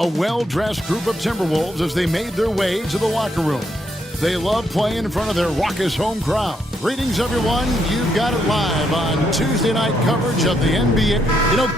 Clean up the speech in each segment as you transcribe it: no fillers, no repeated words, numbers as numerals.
A well-dressed group of Timberwolves as they made their way to the locker room. They love playing in front of their raucous home crowd. Greetings, everyone. You've got it live on Tuesday night coverage of the NBA. You know,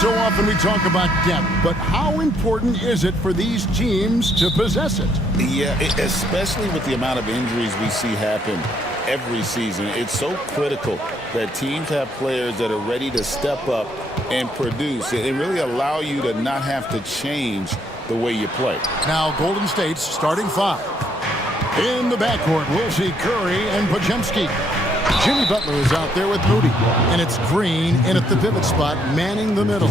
so often we talk about depth, but how important is it for these teams to possess it? Yeah, especially with the amount of injuries we see happen every season. It's so critical that teams have players that are ready to step up and produce and really allow you to not have to change the way you play. Now Golden State's starting five. In the backcourt, we'll see Curry and Podziemski. Jimmy Butler is out there with Moody, and it's Green in at the pivot spot, manning the middle.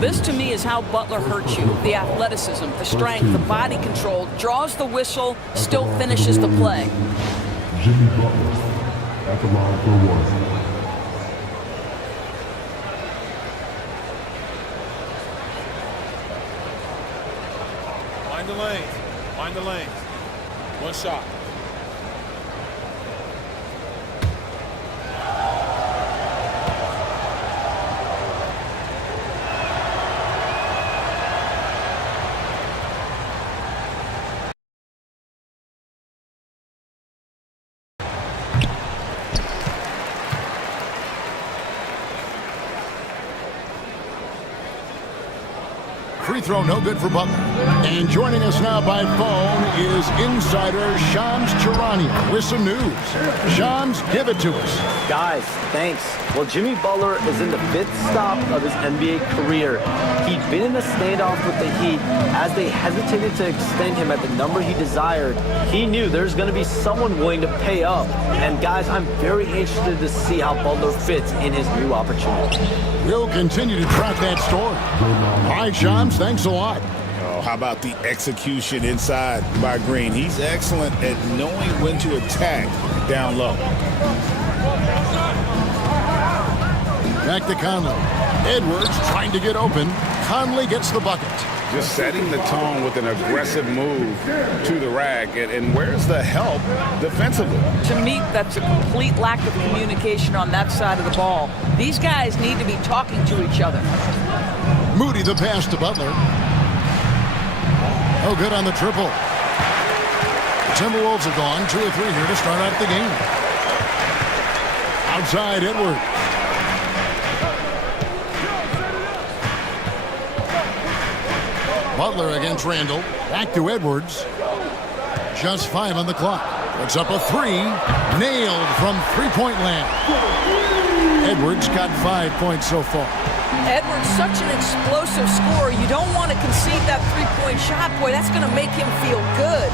This, to me, is how Butler hurts you. The athleticism, the strength, the body control, draws the whistle, still finishes the play. Jimmy Butler at the line for one. Find the lanes. Find the lanes. One shot. Free throw, no good for Butler. And joining us now by phone is insider Shams Charania with some news. Shams, give it to us. Guys, thanks. Well, Jimmy Butler is in the 5th stop of his NBA career. He'd been in a standoff with the Heat. As they hesitated to extend him at the number he desired, he knew there's going to be someone willing to pay up. And guys, I'm very interested to see how Butler fits in his new opportunity. We'll continue to track that story. All right, Shams, thanks a lot. Oh, how about the execution inside by Green? He's excellent at knowing when to attack down low. Back to Conley. Edwards trying to get open. Conley gets the bucket. Just setting the tone with an aggressive move to the rack. And where's the help defensively? To me, that's a complete lack of communication on that side of the ball. These guys need to be talking to each other. Moody the pass to Butler. Oh, good on the triple. The Timberwolves have gone 2 or 3 here to start out the game. Outside, Edwards. Butler against Randall. Back to Edwards. Just 5 on the clock. Puts up a 3. Nailed from three-point land. Edwards got 5 points so far. Edwards, such an explosive scorer. You don't want to concede that three-point shot. Boy, that's going to make him feel good.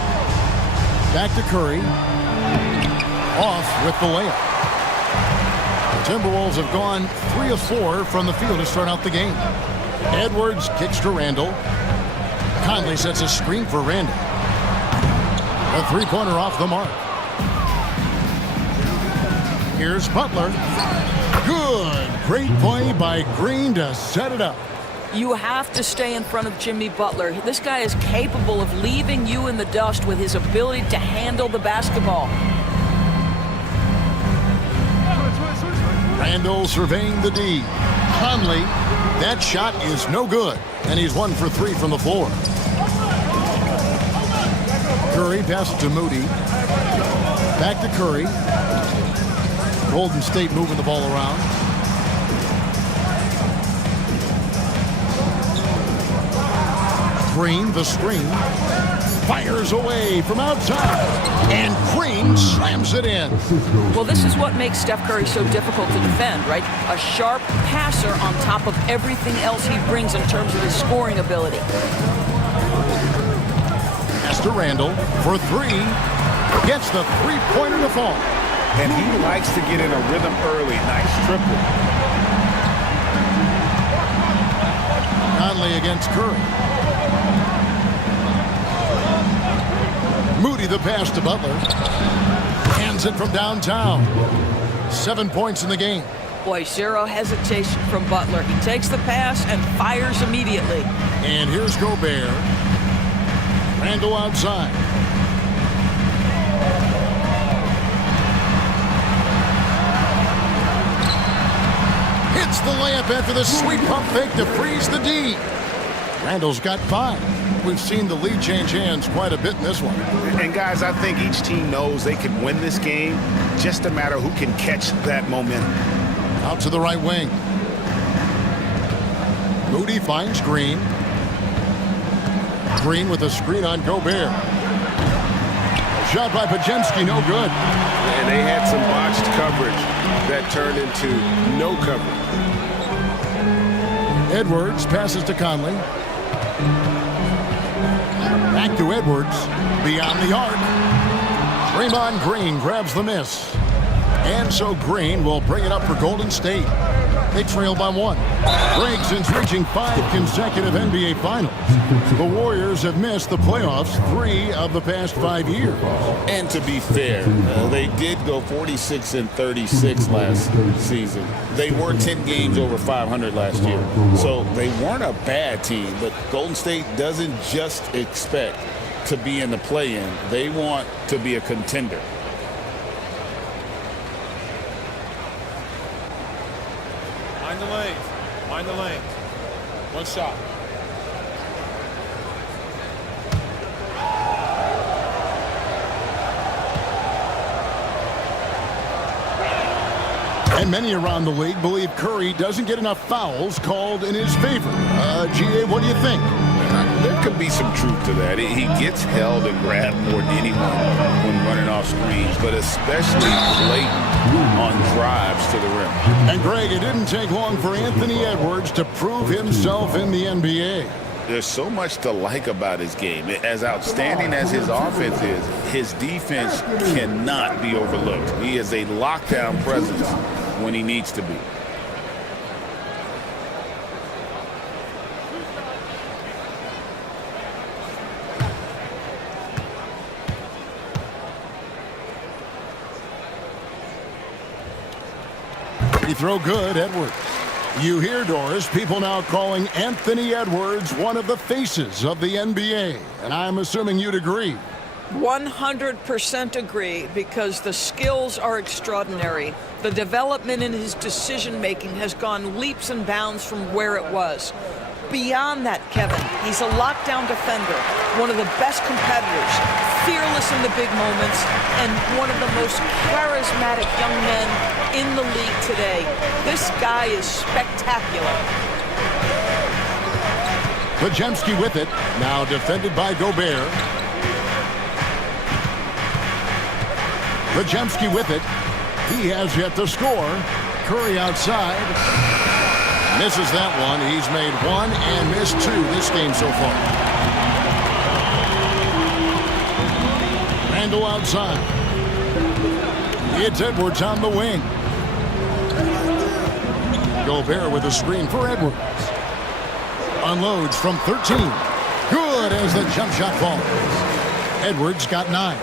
Back to Curry. Off with the layup. The Timberwolves have gone 3 of 4 from the field to start out the game. Edwards kicks to Randall. Conley sets a screen for Randall. A three-pointer off the mark. Here's Butler. Good. Great play by Green to set it up. You have to stay in front of Jimmy Butler. This guy is capable of leaving you in the dust with his ability to handle the basketball. Randall surveying the D. Conley, that shot is no good, and he's 1 for 3 from the floor. Curry passes to Moody. Back to Curry. Golden State moving the ball around. Green, the screen. Fires away from outside. And Green slams it in. Well, this is what makes Steph Curry so difficult to defend, right? A sharp passer on top of everything else he brings in terms of his scoring ability. Pass to Randall for 3. Gets the three-pointer to fall. And he likes to get in a rhythm early. Nice triple. Conley against Curry. Moody the pass to Butler. Hands it from downtown. 7 points in the game. Boy, zero hesitation from Butler. He takes the pass and fires immediately. And here's Gobert. Randall outside. Hits the layup after the sweet pump fake to freeze the D. Randall's got 5. We've seen the lead change hands quite a bit in this one. And guys, I think each team knows they can win this game. Just a matter who can catch that momentum. Out to the right wing. Moody finds Green. Green with a screen on Gobert. Shot by Podziemski, no good. And they had some botched coverage that turned into no coverage. Edwards passes to Conley. Back to Edwards. Beyond the arc. Draymond Green grabs the miss. And so Green will bring it up for Golden State. They trail by 1. Break since reaching 5 consecutive NBA Finals. The Warriors have missed the playoffs 3 of the past 5 years. And to be fair, they did go 46-36 last season. They were 10 games over 500 last year. So they weren't a bad team, but Golden State doesn't just expect to be in the play-in. They want to be a contender. Mind the lanes. Mind the lanes. 1 shot. And many around the league believe Curry doesn't get enough fouls called in his favor. GA, what do you think? There could be some truth to that. He gets held and grabbed more than anyone when running off screens, but especially blatant on drives to the rim. And Greg, it didn't take long for Anthony Edwards to prove himself in the NBA. There's so much to like about his game. As outstanding as his offense is, his defense cannot be overlooked. He is a lockdown presence when he needs to be. Free throw good, Edwards. You hear, Doris, people now calling Anthony Edwards one of the faces of the NBA. And I'm assuming you'd agree. 100% agree, because the skills are extraordinary. The development in his decision-making has gone leaps and bounds from where it was. Beyond that, Kevin, he's a lockdown defender, one of the best competitors, fearless in the big moments, and one of the most charismatic young men in the league today. This guy is spectacular. Podziemski with it, now defended by Gobert. Podziemski with it. He has yet to score. Curry outside. Misses that one. He's made 1 and missed 2 this game so far. Randall outside. It's Edwards on the wing. Gobert with a screen for Edwards. Unloads from 13. Good good as the jump shot falls. Edwards got 9.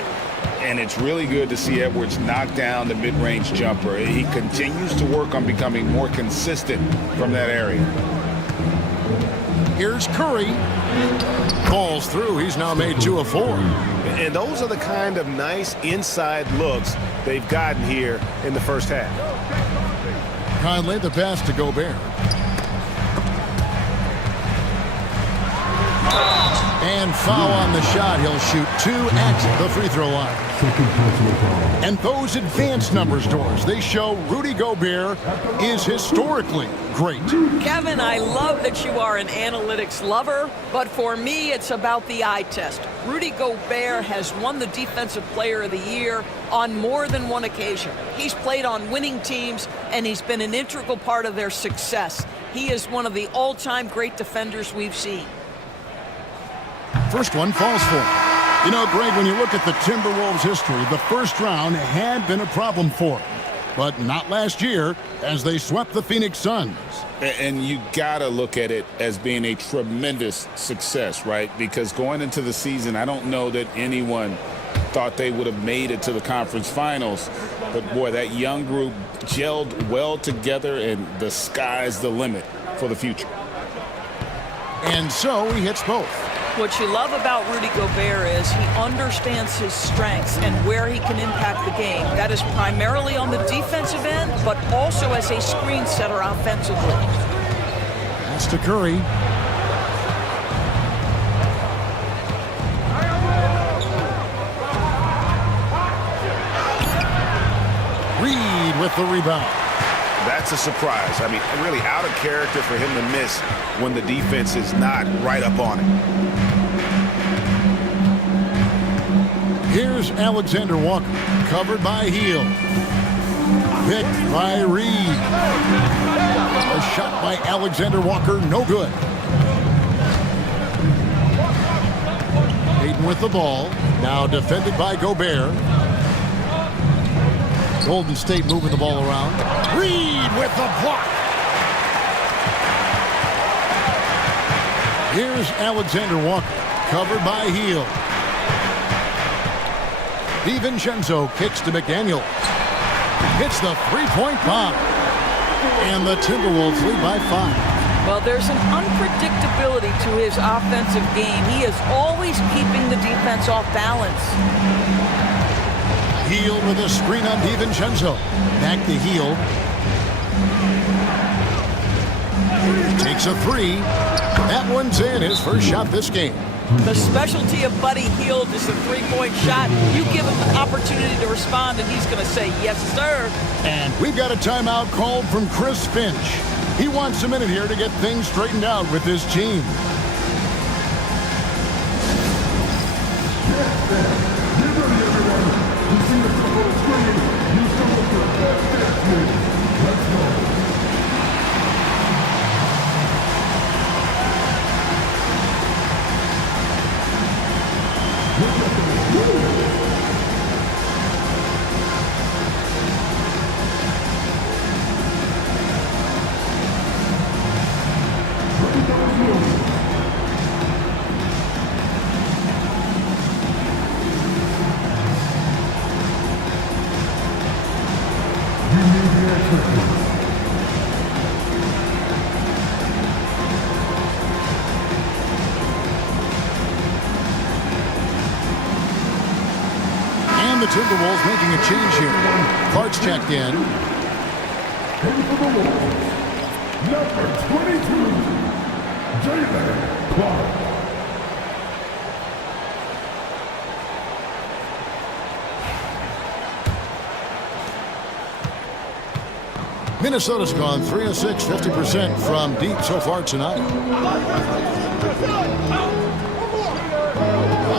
And it's really good to see Edwards knock down the mid-range jumper. He continues to work on becoming more consistent from that area. Here's Curry. Falls through. He's now made 2 of 4. And those are the kind of nice inside looks they've gotten here in the first half. Conley, the pass to Gobert. And foul on the shot. He'll shoot 2 at the free throw line. And those advanced numbers, Doris, they show Rudy Gobert is historically great. Kevin, I love that you are an analytics lover, but for me, it's about the eye test. Rudy Gobert has won the Defensive Player of the Year on more than one occasion. He's played on winning teams, and he's been an integral part of their success. He is one of the all-time great defenders we've seen. First one falls for him. You know, Greg, when you look at the Timberwolves' history, the first round had been a problem for them. But not last year, as they swept the Phoenix Suns. And you got to look at it as being a tremendous success, right? Because going into the season, I don't know that anyone thought they would have made it to the conference finals. But, boy, that young group gelled well together, and the sky's the limit for the future. And so he hits both. What you love about Rudy Gobert is he understands his strengths and where he can impact the game. That is primarily on the defensive end, but also as a screen setter offensively. Pass to Curry. Reed with the rebound. That's a surprise. I mean, really out of character for him to miss when the defense is not right up on him. Here's Alexander Walker, covered by Hield. Picked by Reed. A shot by Alexander Walker, no good. Ayton with the ball, now defended by Gobert. Golden State moving the ball around. Reed with the block. Here's Alexander Walker, covered by Hield. DiVincenzo kicks to McDaniel. Hits the three-point bomb. And the Timberwolves lead by 5. Well, there's an unpredictability to his offensive game. He is always keeping the defense off balance. Hield with a screen on DiVincenzo. Back to Hield. Takes a 3. That one's in, his first shot this game. The specialty of Buddy Hield is the three-point shot. You give him the opportunity to respond, and he's going to say, yes, sir. And we've got a timeout called from Chris Finch. He wants a minute here to get things straightened out with his team. And the Timberwolves making a change here. Clark's checked in. Number 22, Jalen Clark. Minnesota's gone 3 of 6, 50% from deep so far tonight.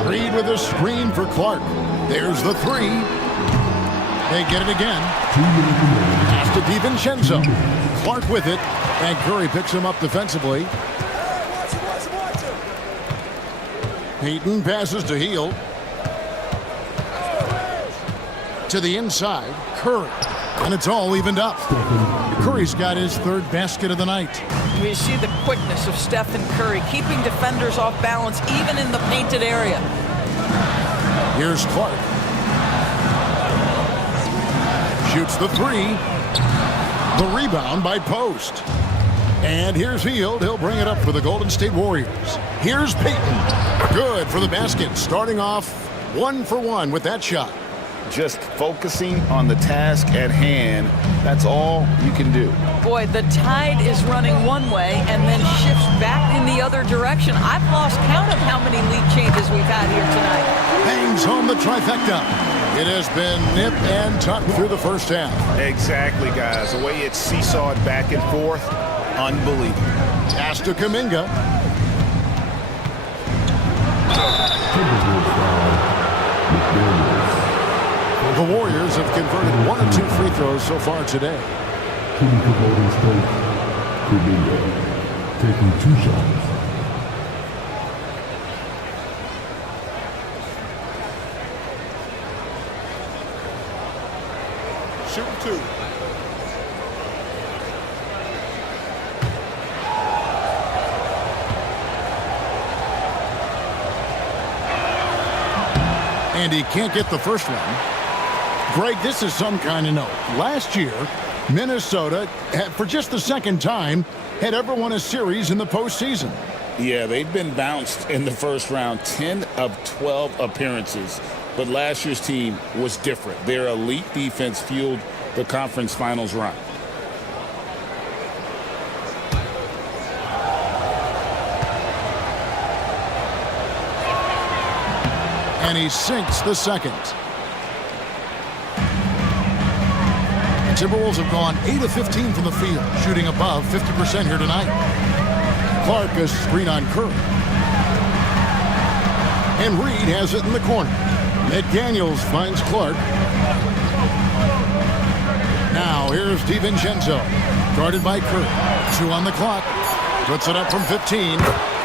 Reed with a screen for Clark. There's the 3. They get it again. Pass to DiVincenzo. Clark with it, and Curry picks him up defensively. Ayton passes to Hield. To the inside, Curry. And it's all evened up. Curry's got his third basket of the night. We see the quickness of Stephen Curry, keeping defenders off balance even in the painted area. Here's Clark. Shoots the three. The rebound by Post. And here's Hield. He'll bring it up for the Golden State Warriors. Here's Payton. Good for the basket. Starting off 1 for 1 with that shot. Just focusing on the task at hand. That's all you can do. Boy, the tide is running one way and then shifts back in the other direction. I've lost count of how many lead changes we've had here tonight. Bangs home the trifecta. It has been nip and tuck through the first half. Exactly, guys. The way it's seesawed back and forth, unbelievable. Pass to Kuminga. The Warriors have converted 1 or 2 free throws so far today. Shooting for Golden State. Kuminga taking 2 shots. Shooting 2. And he can't get the first one. Greg, this is some kind of note. Last year, Minnesota, for just the second time, had ever won a series in the postseason. Yeah, they've been bounced in the first round, 10 of 12 appearances. But last year's team was different. Their elite defense fueled the conference finals run. And he sinks the second. The Timberwolves have gone 8 of 15 from the field, shooting above 50% here tonight. Clark a screen on Curry. And Reed has it in the corner. McDaniels finds Clark. Now here's DiVincenzo, guarded by Curry. 2 on the clock. Puts it up from 15.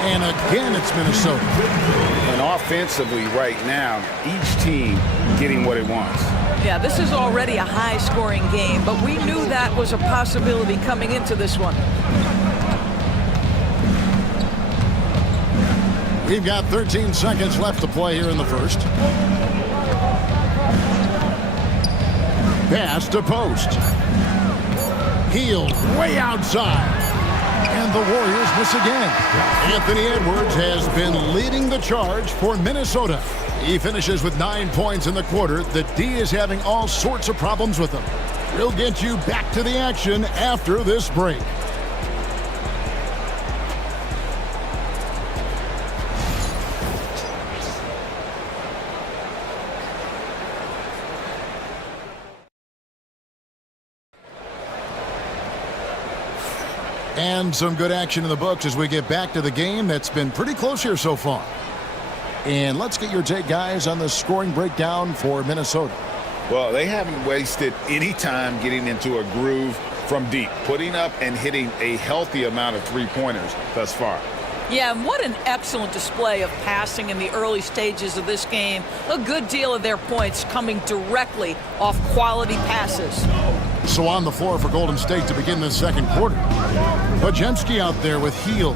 And again, it's Minnesota. And offensively right now, each team getting what it wants. Yeah, this is already a high-scoring game, but we knew that was a possibility coming into this one. We've got 13 seconds left to play here in the first. Pass to Post. Hield way outside. And the Warriors miss again. Anthony Edwards has been leading the charge for Minnesota. He finishes with 9 points in the quarter. The D is having all sorts of problems with him. We'll get you back to the action after this break. And some good action in the books as we get back to the game that's been pretty close here so far. And let's get your take, guys, on the scoring breakdown for Minnesota. Well, they haven't wasted any time getting into a groove from deep, putting up and hitting a healthy amount of three-pointers thus far. Yeah, and what an excellent display of passing in the early stages of this game. A good deal of their points coming directly off quality passes. So on the floor for Golden State to begin this second quarter. Podziemski out there with Hield.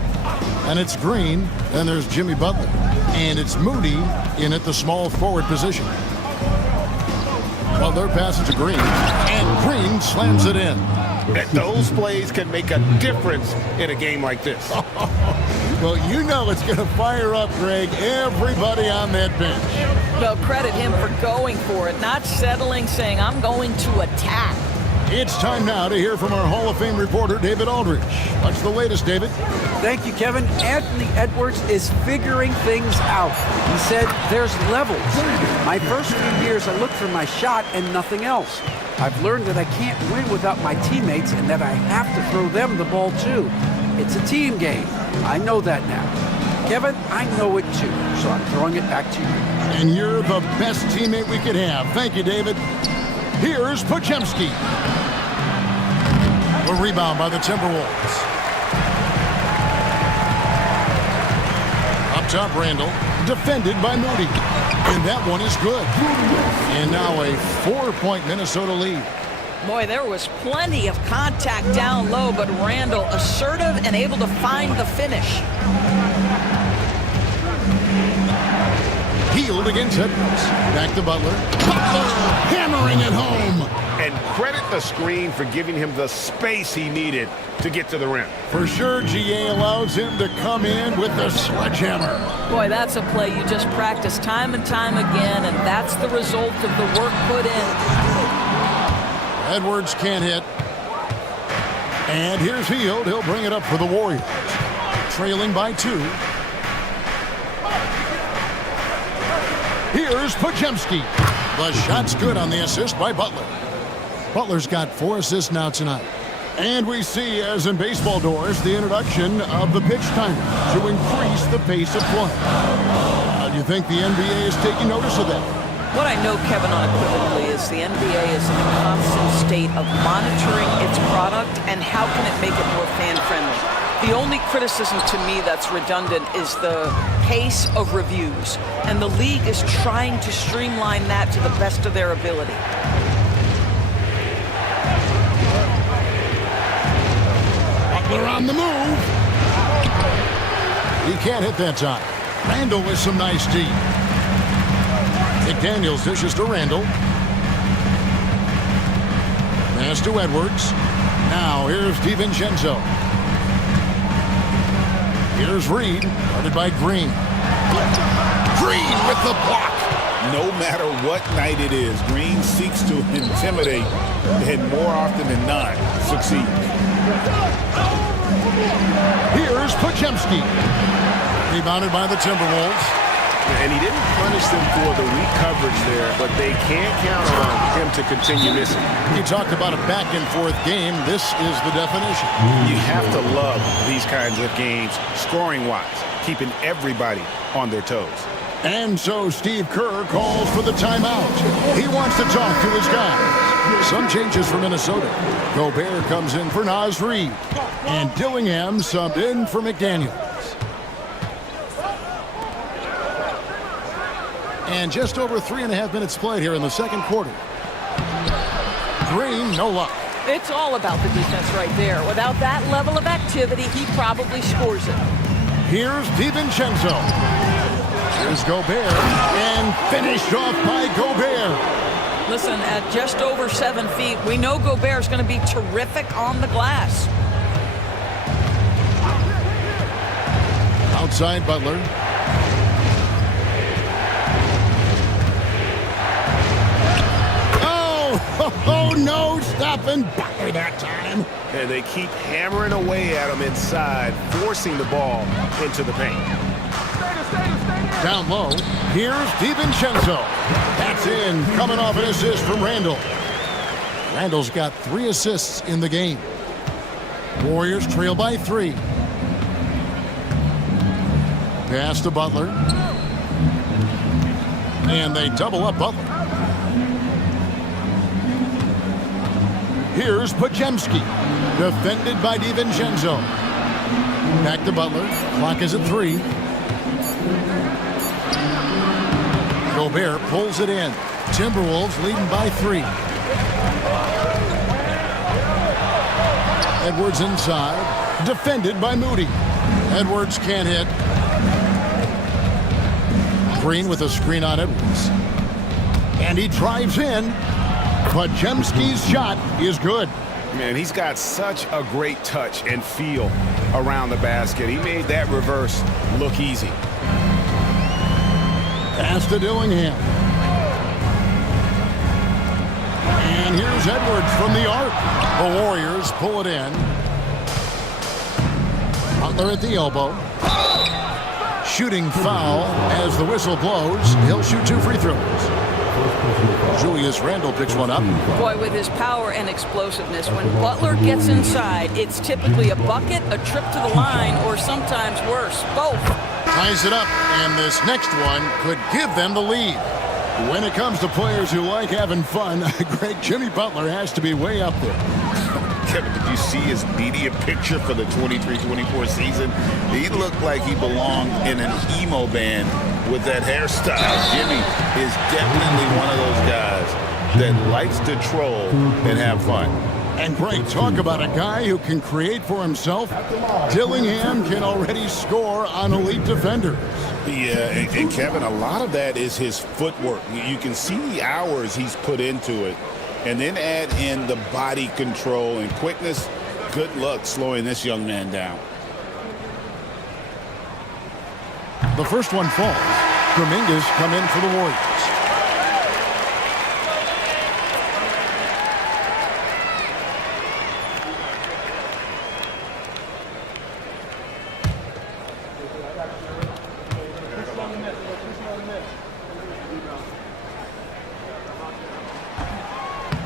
And it's Green. And there's Jimmy Butler. And it's Moody in at the small forward position. Butler passes to Green. And Green slams it in. Those plays can make a difference in a game like this. Well, you know it's going to fire up, Greg, everybody on that bench. Well, credit him for going for it, not settling, saying, I'm going to attack. It's time now to hear from our Hall of Fame reporter, David Aldridge. What's the latest, David? Thank you, Kevin. Anthony Edwards is figuring things out. He said there's levels. My first few years, I looked for my shot and nothing else. I've learned that I can't win without my teammates and that I have to throw them the ball too. It's a team game. I know that now. Kevin, I know it too, so I'm throwing it back to you. And you're the best teammate we could have. Thank you, David. Here's Podziemski. A rebound by the Timberwolves. Up top, Randall. Defended by Moody. And that one is good. And now a 4-point Minnesota lead. Boy, there was plenty of contact down low, but Randall assertive and able to find the finish. Healed against Edwards. Back to Butler. Butler hammering it home. And credit the screen for giving him the space he needed to get to the rim. For sure, GA allows him to come in with the sledgehammer. Boy, that's a play you just practice time and time again, and that's the result of the work put in. Edwards can't hit. And here's Hield. He'll bring it up for the Warriors. Trailing by 2. Here's Podziemski. The shot's good on the assist by Butler. Butler's got 4 assists now tonight. And we see, as in baseball doors, the introduction of the pitch timer to increase the pace of play. How do you think the NBA is taking notice of that? What I know, Kevin, unequivocally is the NBA is in a constant state of monitoring its product and how can it make it more fan-friendly. The only criticism to me that's redundant is the pace of reviews, and the league is trying to streamline that to the best of their ability. Butler on the move. He can't hit that time. Randall with some nice D. McDaniels dishes to Randall. Pass to Edwards. Now here's DiVincenzo. Here's Reed, guarded by Green. Green with the block. No matter what night it is, Green seeks to intimidate and more often than not succeed. Here's Podziemski. Rebounded by the Timberwolves. And he didn't punish them for the weak coverage there, but they can't count on him to continue missing. You talked about a back-and-forth game. This is the definition. You have to love these kinds of games, scoring-wise, keeping everybody on their toes. And so Steve Kerr calls for the timeout. He wants to talk to his guys. Some changes for Minnesota. Gobert comes in for Naz Reid. And Dillingham subbed in for McDaniels. And just over 3.5 minutes played here in the second quarter. Green, no luck. It's all about the defense right there. Without that level of activity, he probably scores it. Here's DiVincenzo. Here's Gobert. And finished off by Gobert. Listen, at just over 7 feet, we know Gobert's going to be terrific on the glass. Outside Butler. Oh, no, stopping Butler that time. And they keep hammering away at him inside, forcing the ball into the paint. Down low, here's DiVincenzo. That's in, coming off an assist from Randall. Randall's got 3 assists in the game. Warriors trail by 3. Pass to Butler. And they double up Butler. Here's Podziemski, defended by DiVincenzo. Back to Butler. Clock is at 3. Gobert pulls it in. Timberwolves leading by 3. Edwards inside, defended by Moody. Edwards can't hit. Green with a screen on Edwards. And he drives in. Podziemski's shot is good. Man, he's got such a great touch and feel around the basket. He made that reverse look easy. Pass to Dillingham. And here's Edwards from the arc. The Warriors pull it in. Butler at the elbow. Shooting foul as the whistle blows. He'll shoot 2 free throws. Julius Randle picks one up. Boy, with his power and explosiveness, when Butler gets inside, it's typically a bucket, a trip to the line, or sometimes worse, both. Ties it up, and this next one could give them the lead. When it comes to players who like having fun, Greg, Jimmy Butler has to be way up there. Kevin, did you see his media picture for the 23-24 season? He looked like he belonged in an emo band with that hairstyle. Jimmy is definitely one of those guys that likes to troll and have fun. And Greg, talk about a guy who can create for himself. Dillingham can already score on elite defenders. Yeah, and Kevin, a lot of that is his footwork. You can see the hours he's put into it. And then add in the body control and quickness. Good luck slowing this young man down. The first one falls. Dominguez come in for the Warriors.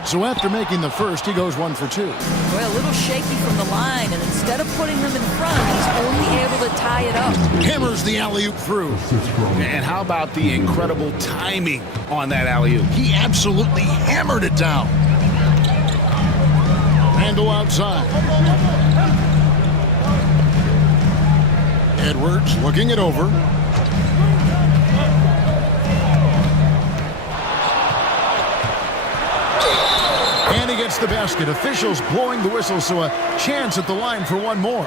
So after making the first, he goes 1 for 2. Well, a little shaky from the line, and instead of putting them in front, he's only able to tie it up. Hammers the alley-oop through. And how about the incredible timing on that alley-oop? He absolutely hammered it down. Randle outside. Edwards looking it over. And he gets the basket. Officials blowing the whistle, so a chance at the line for one more.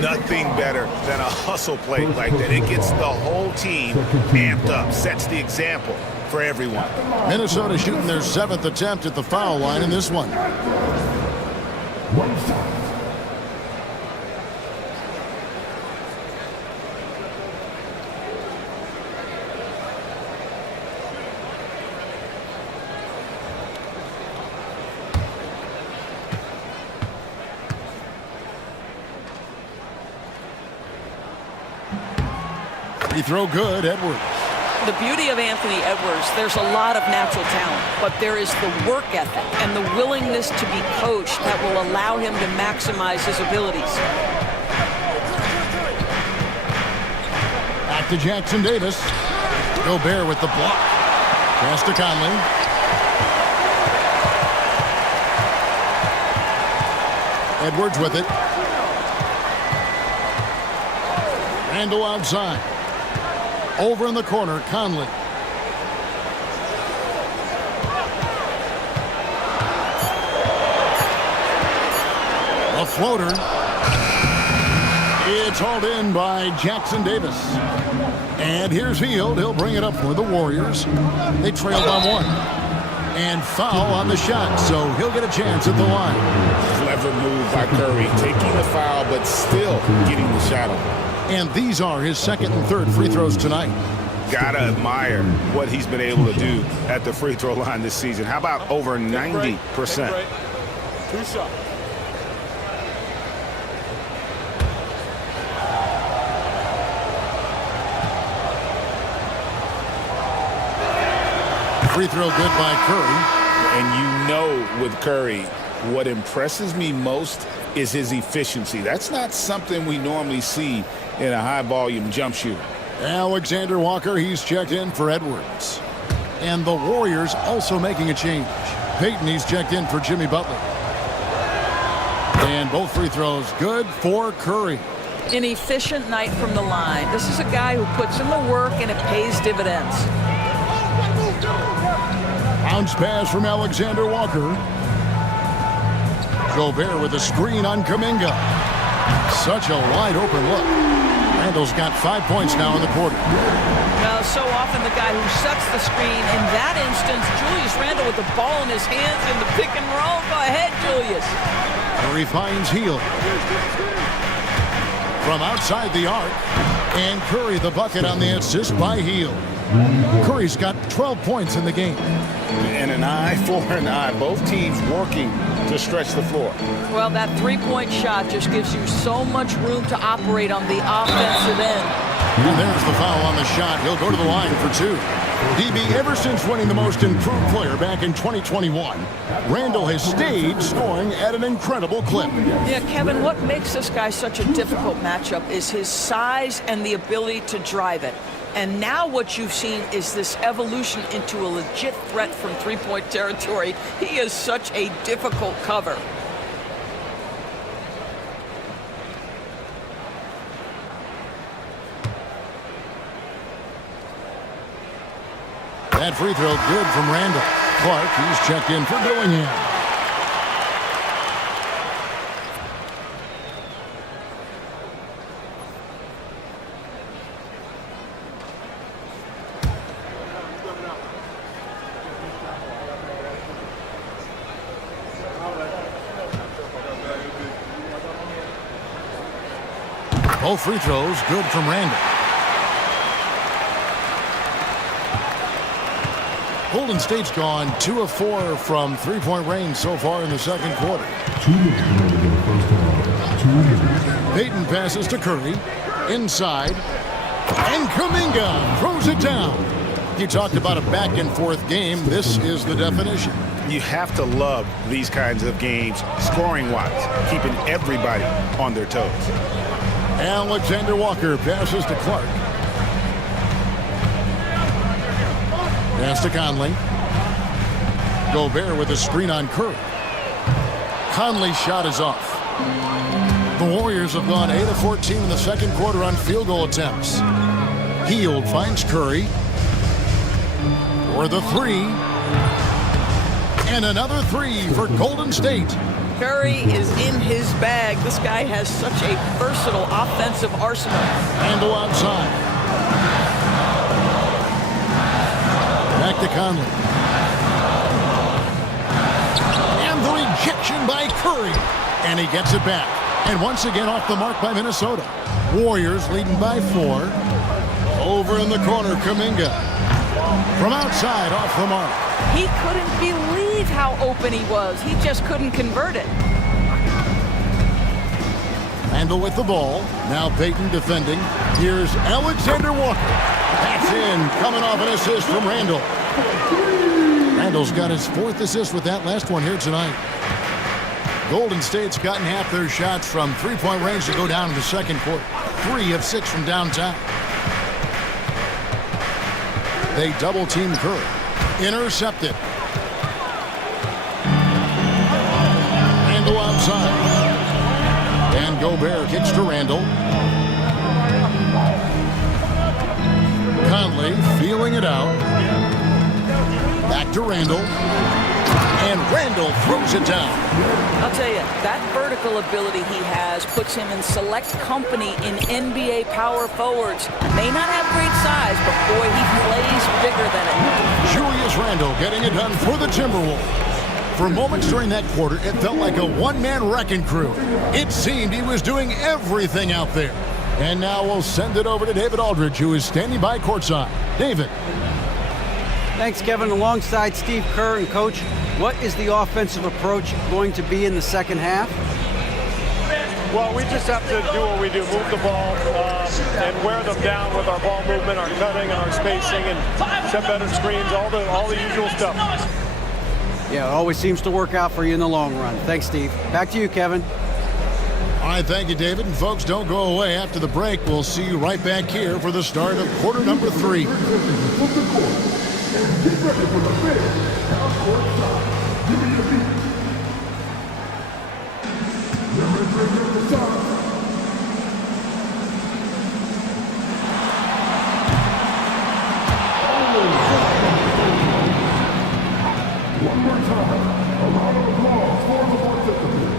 Nothing better than a hustle play like that. It gets the whole team amped up, sets the example for everyone. Minnesota shooting their 7th attempt at the foul line in this one. Free throw good, Edwards. The beauty of Anthony Edwards, there's a lot of natural talent, but there is the work ethic and the willingness to be coached that will allow him to maximize his abilities. Back to Jackson Davis. Gobert with the block. Pass to Conley. Edwards with it. Randle outside. Over in the corner, Conley. A floater. It's hauled in by Jackson Davis. And here's Hield. He'll bring it up for the Warriors. They trail by 1. And foul on the shot, so he'll get a chance at the line. Clever move by Curry, taking the foul, but still getting the shot off. And these are his 2nd and 3rd free throws tonight. Gotta admire what he's been able to do at the free throw line this season. How about over 90%? 2 shots. Free throw good by Curry. And you know with Curry, what impresses me most is his efficiency. That's not something we normally see in a high-volume jump shooter. Alexander Walker, he's checked in for Edwards. And the Warriors also making a change. Payton, he's checked in for Jimmy Butler. And both free throws good for Curry. An efficient night from the line. This is a guy who puts in the work and it pays dividends. Bounce pass from Alexander Walker. Gobert with a screen on Kuminga. Such a wide open look. Randle's got 5 points now in the quarter. Now, so often the guy who sets the screen, in that instance, Julius Randle with the ball in his hands in the pick and roll. Go ahead, Julius. Curry finds Hield. From outside the arc. And Curry the bucket on the assist by Hield. Curry's got 12 points in the game. And an eye for an eye. Both teams working to stretch the floor. Well, that three-point shot just gives you so much room to operate on the offensive end. And there's the foul on the shot. He'll go to the line for 2. DB, ever since winning the most improved player back in 2021, Randle has stayed scoring at an incredible clip. Yeah, Kevin, what makes this guy such a difficult matchup is his size and the ability to drive it. And now what you've seen is this evolution into a legit threat from three-point territory. He is such a difficult cover. That free throw good from Randle. Clark. He's checked in for Dillingham. Both free throws good from Randall. Golden State's gone 2 of 4 from three-point range so far in the second quarter. 2 minutes remaining in the first half. 2 minutes. Payton passes to Curry. Inside. And Kuminga throws it down. You talked about a back-and-forth game. This is the definition. You have to love these kinds of games, scoring-wise, keeping everybody on their toes. Alexander Walker passes to Clark. Pass to Conley. Gobert with a screen on Curry. Conley's shot is off. The Warriors have gone 8 of 14 in the second quarter on field goal attempts. Hield finds Curry for the three. And another three for Golden State. Curry is in his bag. This guy has such a versatile offensive arsenal. Randall outside. Back to Conley. And the rejection by Curry. And he gets it back. And once again off the mark by Minnesota. Warriors leading by 4. Over in the corner, Kuminga. From outside, off the mark. He couldn't believe how open he was. He just couldn't convert it. Randall with the ball. Now Payton defending. Here's Alexander Walker. That's in. Coming off an assist from Randall. Randall's got his 4th assist with that last one here tonight. Golden State's gotten half their shots from three-point range to go down in the second quarter. 3 of 6 from downtown. They double-team Curry. Intercepted. Randall outside. And Gobert kicks to Randall. Conley feeling it out. Back to Randall. And Randall throws it down. I'll tell you, that vertical ability he has puts him in select company in NBA power forwards. May not have great size, but boy, he plays bigger than it. Julius Randall getting it done for the Timberwolves. For moments during that quarter, it felt like a one-man wrecking crew. It seemed he was doing everything out there. And now we'll send it over to David Aldridge, who is standing by courtside. David. Thanks, Kevin. Alongside Steve Kerr and Coach, what is the offensive approach going to be in the second half? Well, we just have to do what we do, move the ball and wear them down with our ball movement, our cutting, and our spacing, and set better screens, all the usual stuff. Yeah, it always seems to work out for you in the long run. Thanks, Steve. Back to you, Kevin. All right, thank you, David. And folks, don't go away. After the break, we'll see you right back here for the start of quarter number 3. One more time, a round of applause for the participants.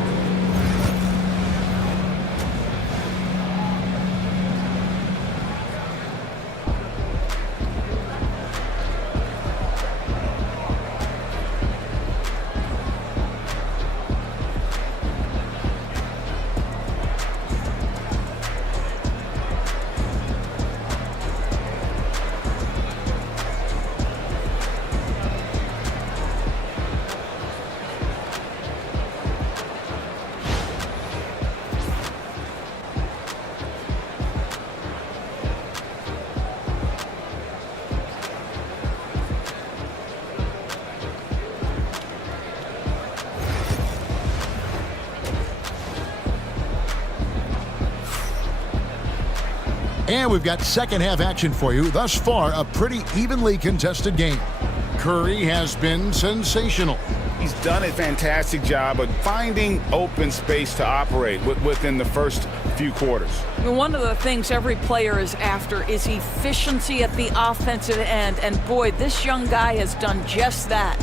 And we've got second half action for you. Thus far, a pretty evenly contested game. Curry has been sensational. He's done a fantastic job of finding open space to operate within the first few quarters. One of the things every player is after is efficiency at the offensive end. And boy, this young guy has done just that.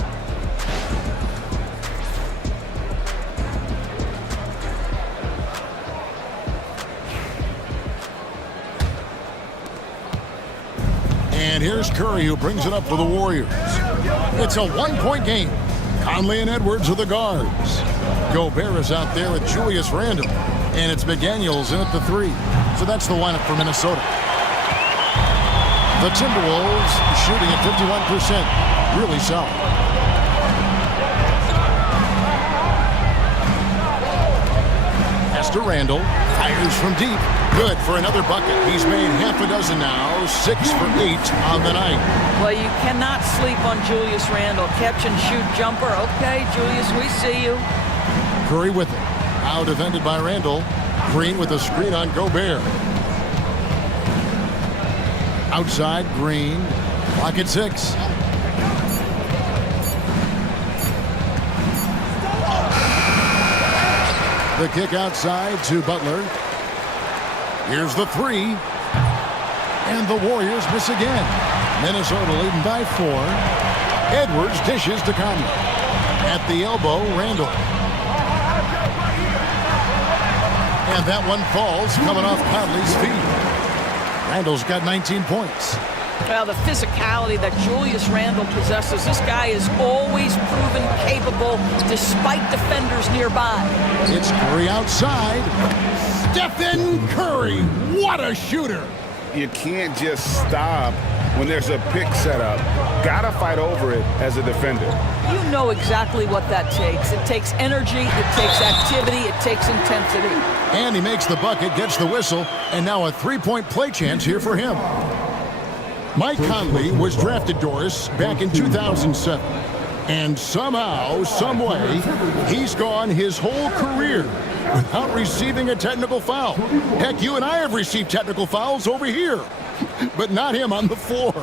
here's Curry, who brings it up for the Warriors. It's a one-point game. Conley and Edwards are the guards. Gobert is out there with Julius Randle. And it's McDaniels in at the 3. So that's the lineup for Minnesota. The Timberwolves shooting at 51%. Really solid. Pass to Randle. Fires from deep. Good for another bucket. He's made half a dozen now. 6 for 8 on the night. Well, you cannot sleep on Julius Randle. Catch and shoot jumper. Okay, Julius, we see you. Curry with it. Now defended by Randle. Green with a screen on Gobert. Outside, Green. Clock at 6. The kick outside to Butler. Here's the 3. And the Warriors miss again. Minnesota leading by 4. Edwards dishes to Conley. At the elbow, Randle. And that one falls coming off Conley's feet. Randle's got 19 points. Well, the physicality that Julius Randle possesses, this guy is always proven capable despite defenders nearby. It's Curry outside. Stephen Curry, what a shooter. You can't just stop when there's a pick set up. Gotta fight over it as a defender. You know exactly what that takes. It takes energy, it takes activity, it takes intensity. And he makes the bucket, gets the whistle, and now a three-point play chance here for him. Mike Conley was drafted, Doris, back in 2007. And somehow, someway, he's gone his whole career without receiving a technical foul. Heck, you and I have received technical fouls over here, but not him on the floor.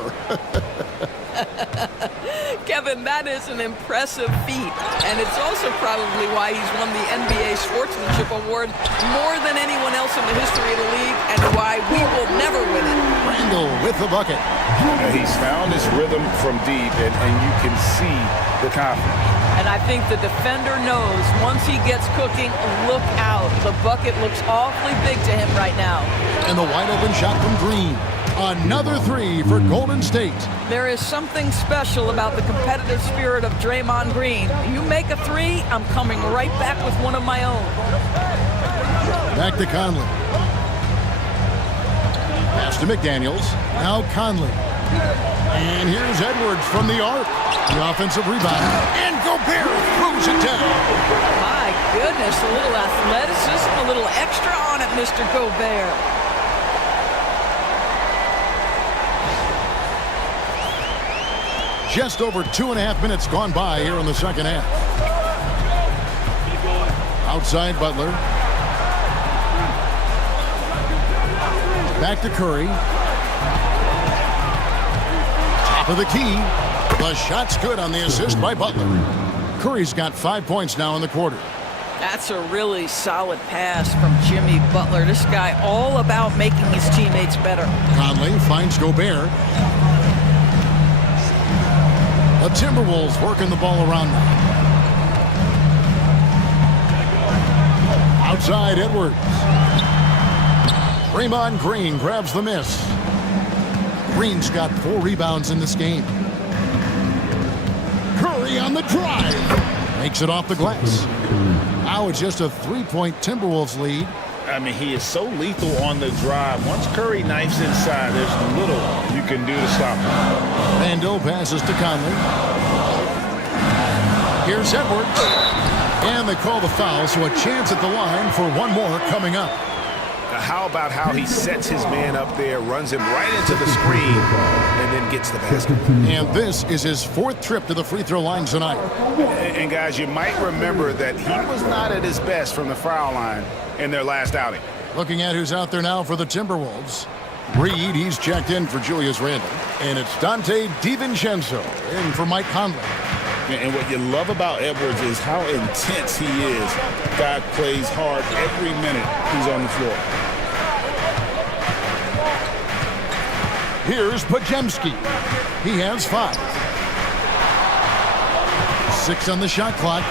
Kevin, that is an impressive feat, and it's also probably why he's won the NBA Sportsmanship Award more than anyone else in the history of the league, and why we will never win it. Randle with the bucket. He's found his rhythm from deep, and you can see the confidence. And I think the defender knows once he gets cooking, look out. The bucket looks awfully big to him right now. And the wide open shot from Green. Another 3 for Golden State. There is something special about the competitive spirit of Draymond Green. You make a 3, I'm coming right back with one of my own. Back to Conley. Pass to McDaniels. Now Conley. And here's Edwards from the arc. The offensive rebound. And Gobert throws it down. My goodness, a little athleticism, a little extra on it, Mr. Gobert. Just over 2.5 minutes gone by here in the second half. Outside Butler. Back to Curry. Top of the key. The shot's good on the assist by Butler. Curry's got 5 points now in the quarter. That's a really solid pass from Jimmy Butler. This guy all about making his teammates better. Conley finds Gobert. The Timberwolves working the ball around now. Outside Edwards. Draymond Green grabs the miss. Green's got 4 rebounds in this game. Curry on the drive. Makes it off the glass. Now it's just a 3-point Timberwolves lead. I mean, he is so lethal on the drive. Once Curry knifes inside, there's little you can do to stop him. Randle passes to Conley. Here's Edwards. And they call the foul, so a chance at the line for one more coming up. Now, how about how he sets his man up there, runs him right into the screen, and then gets the basket. And this is his 4th trip to the free throw line tonight. And guys, you might remember that he was not at his best from the foul line in their last outing. Looking at who's out there now for the Timberwolves. Reed, he's checked in for Julius Randle. And it's Dante DiVincenzo in for Mike Conley. And what you love about Edwards is how intense he is. Guy plays hard every minute he's on the floor. Here's Podziemski. He has 5. 6 on the shot clock.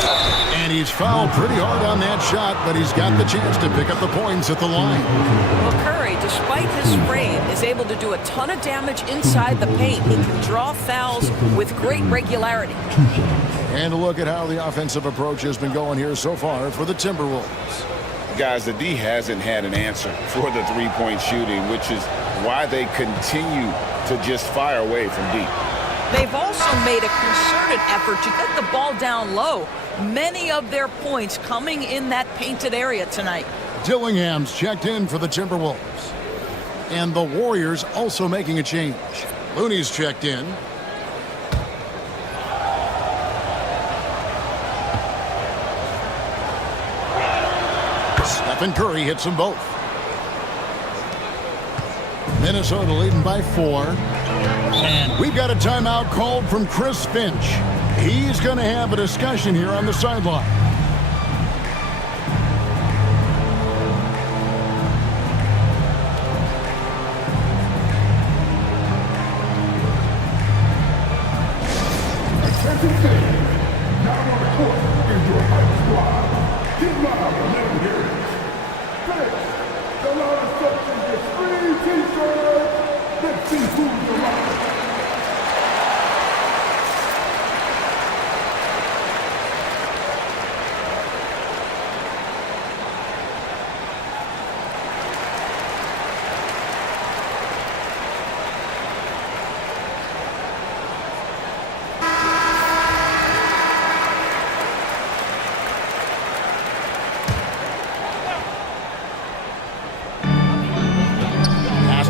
And he's fouled pretty hard on that shot, but he's got the chance to pick up the points at the line. Well, Curry, despite his frame, is able to do a ton of damage inside the paint. He can draw fouls with great regularity. And a look at how the offensive approach has been going here so far for the Timberwolves. Guys, the D hasn't had an answer for the three-point shooting, which is why they continue to just fire away from deep. They've also made a concerted effort to get the ball down low. Many of their points coming in that painted area tonight. Dillingham's checked in for the Timberwolves. And the Warriors also making a change. Looney's checked in. Stephen Curry hits them both. Minnesota leading by 4. And we've got a timeout called from Chris Finch. He's going to have a discussion here on the sideline. Now on the court is your hype squad. Get loud and let them hear it. Finish. The loudest section gets free t-shirts. Let's see who's the loudest.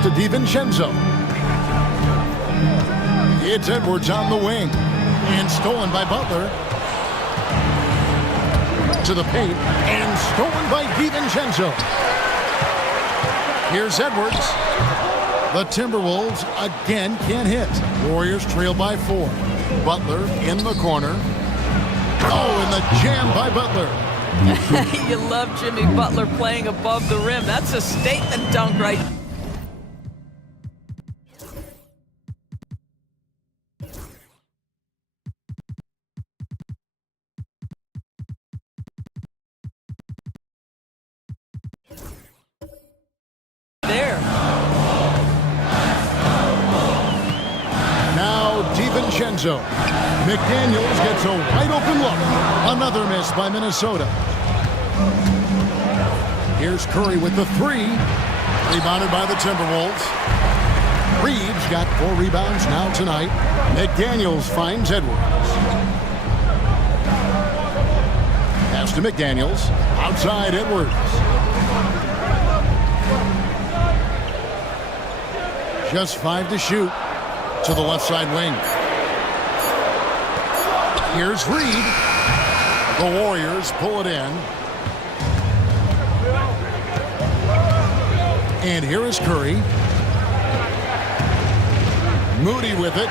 DiVincenzo. It's Edwards on the wing. And stolen by Butler. To the paint. And stolen by DiVincenzo. Here's Edwards. The Timberwolves again can't hit. Warriors trail by 4. Butler in the corner. Oh, and the jam by Butler. You love Jimmy Butler playing above the rim. That's a statement dunk right there. DiVincenzo. McDaniels gets a wide open look. Another miss by Minnesota. Here's Curry with the 3. Rebounded by the Timberwolves. Reeves got 4 rebounds now tonight. McDaniels finds Edwards. Pass to McDaniels. Outside Edwards. Just 5 to shoot. To the left side wing. Here's Reed. The Warriors pull it in. And here is Curry. Moody with it.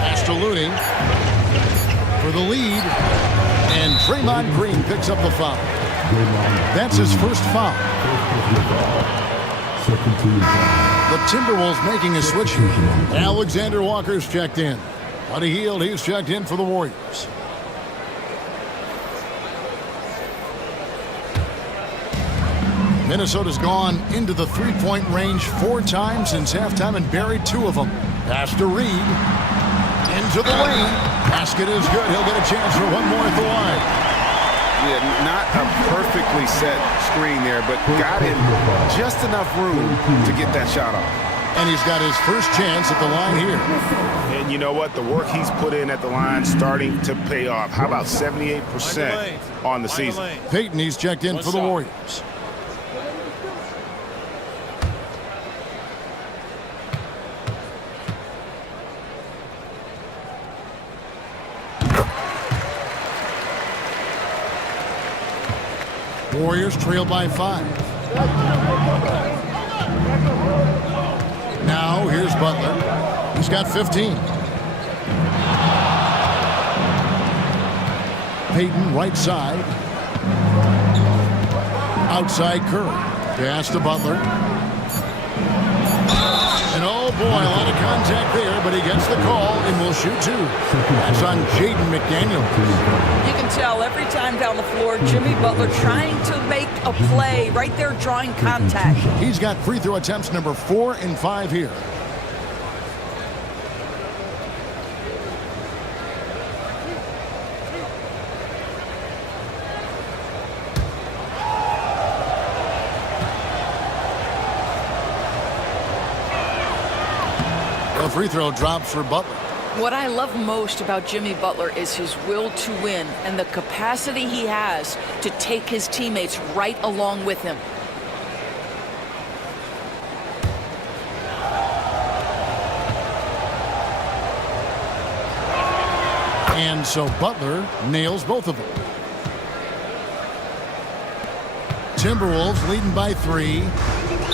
Pass to Looney for the lead. And Draymond Green picks up the foul. That's his first foul. The Timberwolves making a switch here. Alexander Walker's checked in. Buddy Hield, he's checked in for the Warriors. Minnesota's gone into the three-point range 4 times since halftime and buried 2 of them. Pass to Reed. Into the lane. Basket is good. He'll get a chance for one more at the line. Yeah, not a perfectly set screen there, but got in just enough room to get that shot off. And he's got his first chance at the line here. And you know what? The work he's put in at the line starting to pay off. How about 78% on the season? Payton, he's checked in for the Warriors. Warriors trail by 5. Now here's Butler. He's got 15. Payton right side. Outside Curry. Pass to Butler. Oh, boy, a lot of contact there, but he gets the call and will shoot two. That's on Jaden McDaniels. You can tell every time down the floor, Jimmy Butler trying to make a play right there, drawing contact. He's got free throw attempts number 4 and 5 here. The free throw drops for Butler. What I love most about Jimmy Butler is his will to win and the capacity he has to take his teammates right along with him. And so Butler nails both of them. Timberwolves leading by 3.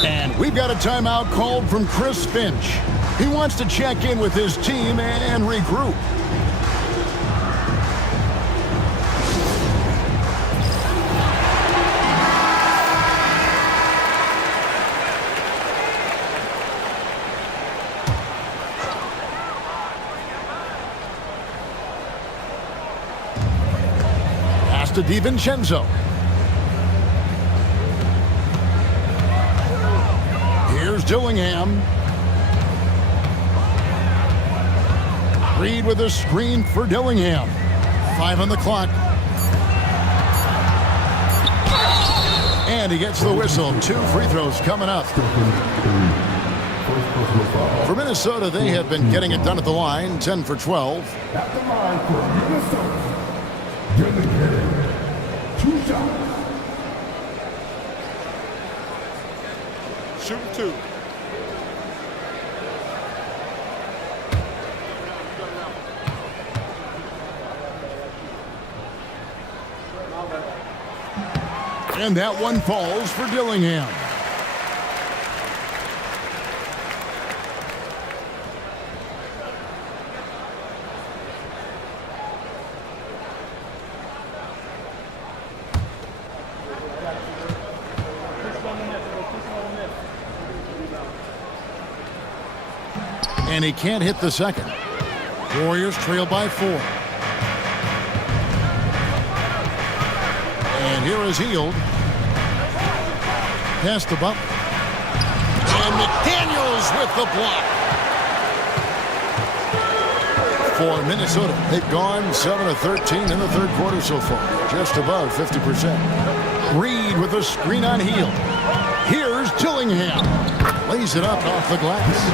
And we've got a timeout called from Chris Finch. He wants to check in with his team and regroup. Pass to DiVincenzo. Here's Dillingham. Reed with a screen for Dillingham. 5 on the clock. And he gets the whistle. 2 free throws coming up. For Minnesota, they have been getting it done at the line. 10 for 12. At the line for Minnesota, Dillingham. 2 shots. Shoot 2. And that one falls for Dillingham. And he can't hit the second. Warriors trail by 4. And here is Hield. Pass the Butler. And McDaniels with the block. For Minnesota, they've gone 7 of 13 in the third quarter so far. Just above 50%. Reed with a screen on Hield. Here's Dillingham. Lays it up off the glass.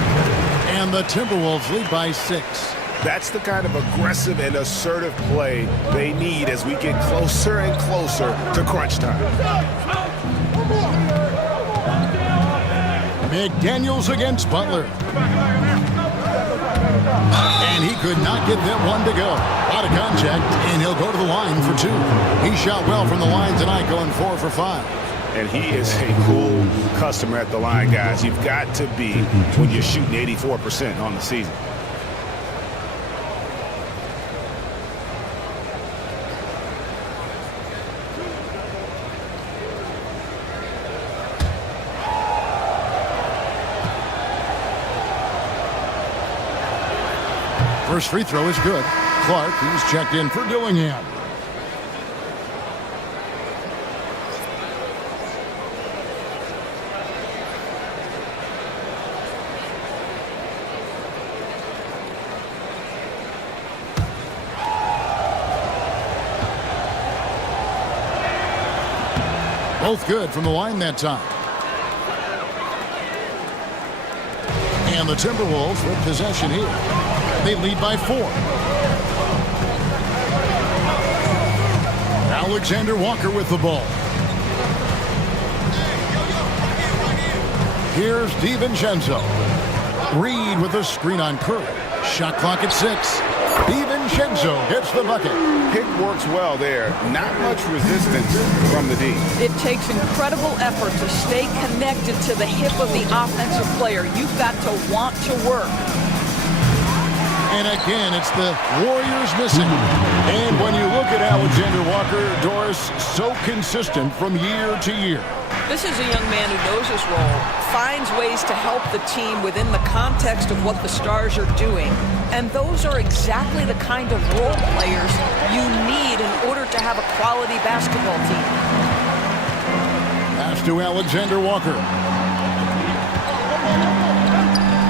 And the Timberwolves lead by 6. That's the kind of aggressive and assertive play they need as we get closer and closer to crunch time. McDaniels against Butler. And he could not get that one to go. Out of contact, and he'll go to the line for 2. He shot well from the line tonight, going 4 for 5. And he is a cool customer at the line, guys. You've got to be when you're shooting 84% on the season. First free throw is good. Clark, he's checked in for Dillingham. Both good from the line that time. And the Timberwolves with possession here. They lead by 4. Alexander Walker with the ball. Here's DiVincenzo. Reed with a screen on Curry. Shot clock at 6. DiVincenzo gets the bucket. Pick works well there. Not much resistance from the D. It takes incredible effort to stay connected to the hip of the offensive player. You've got to want to work. And again, it's the Warriors missing. And when you look at Alexander Walker, Doris, so consistent from year to year. This is a young man who knows his role, finds ways to help the team within the context of what the Stars are doing. And those are exactly the kind of role players you need in order to have a quality basketball team. Pass to Alexander Walker.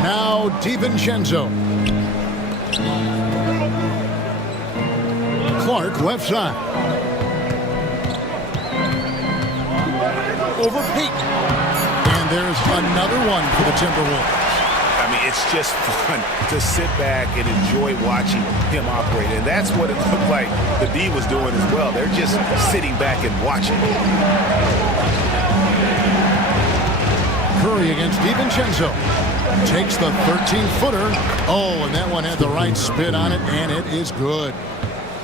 Now DiVincenzo. Clark left side. Over Payton. And there's another one for the Timberwolves. I mean, it's just fun to sit back and enjoy watching him operate. And that's what it looked like the D was doing as well. They're just sitting back and watching. Curry against DiVincenzo. Takes the 13-footer. Oh, and that one had the right spin on it, and it is good.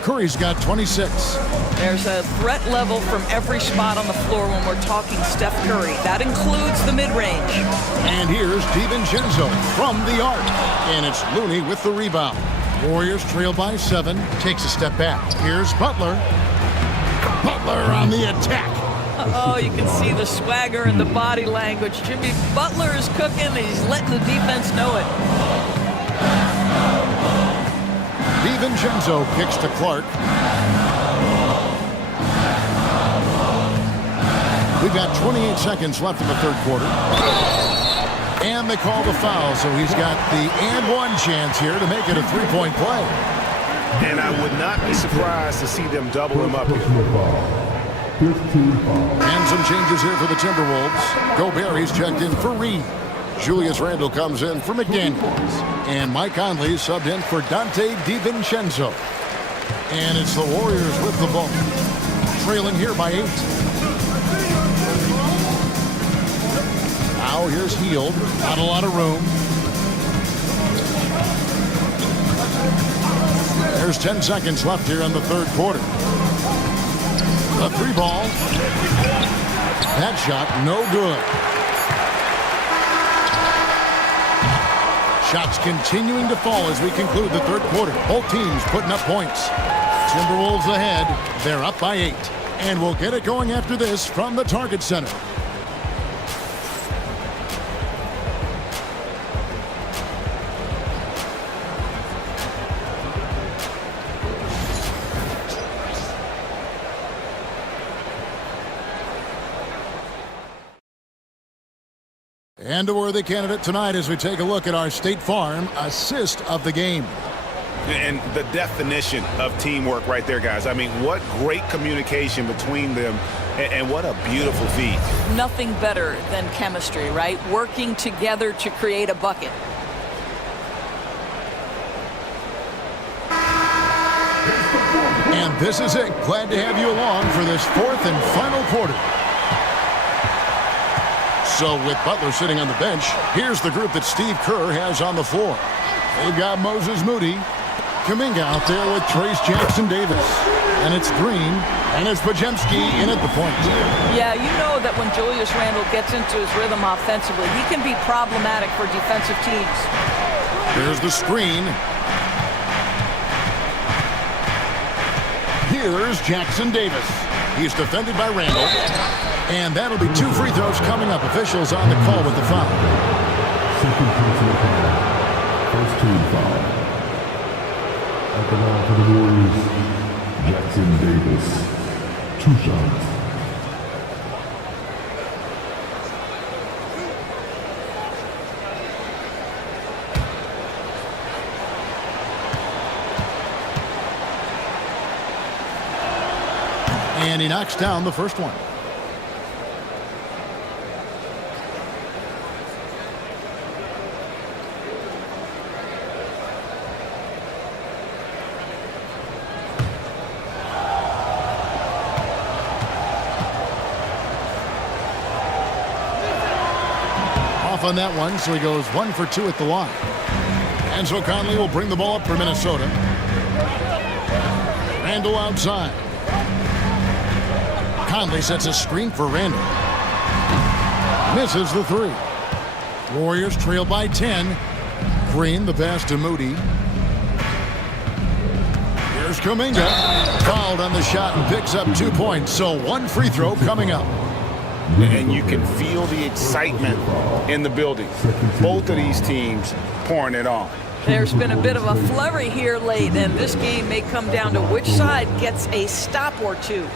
Curry's got 26. There's a threat level from every spot on the floor when we're talking Steph Curry. That includes the mid-range. And here's DiVincenzo from the arc. And it's Looney with the rebound. Warriors trail by 7. Takes a step back. Here's Butler. Butler on the attack. Oh, you can see the swagger and the body language. Jimmy Butler is cooking, and he's letting the defense know it. DiVincenzo kicks to Clark. We've got 28 seconds left in the third quarter. And they call the foul, so he's got the and one chance here to make it a three-point play. And I would not be surprised to see them double him up here. And some changes here for the Timberwolves. Gobert, he's checked in for Reed. Julius Randle comes in for McDaniels. And Mike Conley subbed in for Dante DiVincenzo. And it's the Warriors with the ball. Trailing here by 8. Now here's Hield. Not a lot of room. There's 10 seconds left here in the third quarter. The 3-ball. That shot no good. Shots continuing to fall as we conclude the third quarter. Both teams putting up points. Timberwolves ahead. They're up by 8. And we'll get it going after this from the Target Center. And a worthy candidate tonight as we take a look at our State Farm assist of the game. And the definition of teamwork right there, guys. I mean, what great communication between them, and what a beautiful feat. Nothing better than chemistry, right? Working together to create a bucket. And this is it. Glad to have you along for this fourth and final quarter. So with Butler sitting on the bench, here's the group that Steve Kerr has on the floor. They've got Moses Moody, Kuminga out there with Trayce Jackson-Davis. And it's Green, and it's Podziemski in at the point. Yeah, you know that when Julius Randle gets into his rhythm offensively, he can be problematic for defensive teams. Here's the screen. Here's Jackson-Davis. He's defended by Randle. And that'll be 2 free throws coming up. Officials on the call with the foul. Second personal foul. First team foul. At the line for the Warriors, Jackson-Davis. 2 shots. And he knocks down the first one. Off on that one, so he goes 1 for 2 at the line. And so Conley will bring the ball up for Minnesota. Randle outside. Conley sets a screen for Randle. Misses the 3. Warriors trail by 10. Green, the pass to Moody. Here's Kuminga. Fouled on the shot and picks up 2 points. So 1 free throw coming up. and you can feel the excitement in the building. Both of these teams pouring it on. There's been a bit of a flurry here late, and this game may come down to which side gets a stop or two.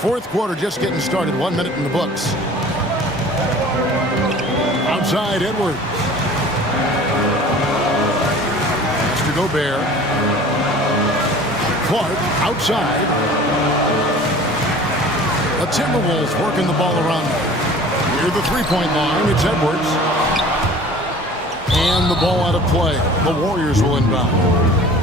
Fourth quarter just getting started. 1 minute in the books. Outside Edwards. Mr. Gobert. Clark outside. The Timberwolves working the ball around. Near the three-point line, it's Edwards. And the ball out of play. The Warriors will inbound.